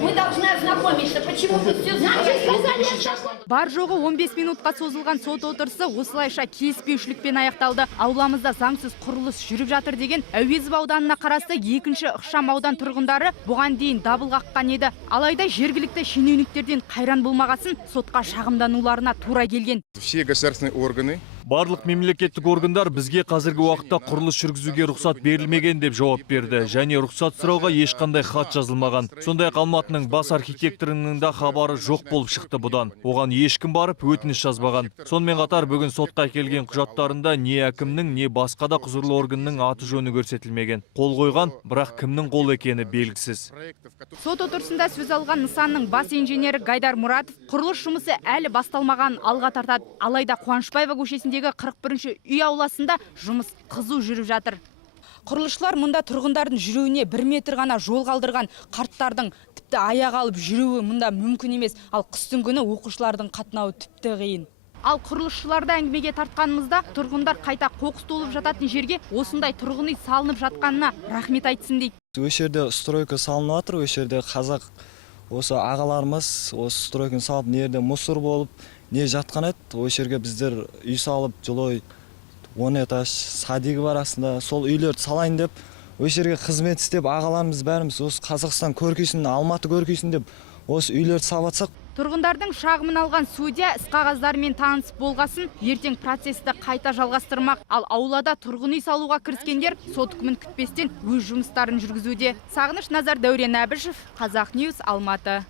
Мы должны ознакомиться, почему вы все знаете. Бар жоғы 15 минутқа созылған сот отырысы осылайша келіспеушілікпен аяқталды. Ауламызда заңсыз құрылыс жүріп жатыр деген Әуезов ауданына қарасты екінші ықшам аудан тұрғындары бұған дейін дабыл қаққан еді. Алайда жергілікті шенеуніктерден қайран болмағасын сотқа шағымдануларына тура келген. Все государственные органы Барлық мемлекеттік органдар бізге қазіргі уақытта құрылыс жүргізуге рұқсат берілмеген деп жауап берді. Және рұқсат сұрауға ешқандай хат жазылмаған. Сондай-ақ Алматының бас архитекторының да хабары жоқ болып шықты бұдан. Оған ешкім барып өтініш жазбаған. Сонымен қатар бүгін сотқа келген құжаттарында не әкімнің, не басқа да құзырлы органның аты жөні көрсетілмеген. Қол қойған, бірақ кімнің қол екені белгісіз. Сот отырысында сөз алған нысанның бас инженері Гайдар Мұратов құрылыс жұмысы әлі басталмаған алға тартады. Алайда Қуанышбаева көшесіндегі 41-ші үй ауласында жұмыс қызу жүріп жатыр. Құрылысшылар мұнда тұрғындардың жүруіне 1 метр ғана жол қалдырған. Қарттардың тіпті аяқ алып жүруі мұнда мүмкін емес. Ал қыстың күні оқушылардың қатынауы тіпті қиын. Ал құрылысшыларды әңгімеге тартқанымызда тұрғындар қайта қоқыс толып жататын жерге осындай тұрғын үй салынып жатқанына рахмет айтсын дейді. Өш жерде стройка салынып жатыр, өш жерде қазақ осы ағаларымыз осы стройканы салып, нерде мусор болып, не жатқан еді. Өш жерге біздер үй салып, жылой 10 этаж садигі бар астында, сол үйлерді салайын деп, өш жерге қызмет істеп, ағаларымыз бәріміз осы Қазақстан көркейсін, Алматы көркейсін деп, осы үйлерді салатсақ. Тұрғындардың шағымын алған судья іс қағаздарымен танысып болғасын, ертең процесті қайта жалғастырмақ. Ал аулада тұрғын үй салуға кіріскендер сот үкімін күтпестен өз жұмыстарын жүргізуде. Сағыныш Назар, Дәурен Әбішев, Қазақ Ньюс, Алматы.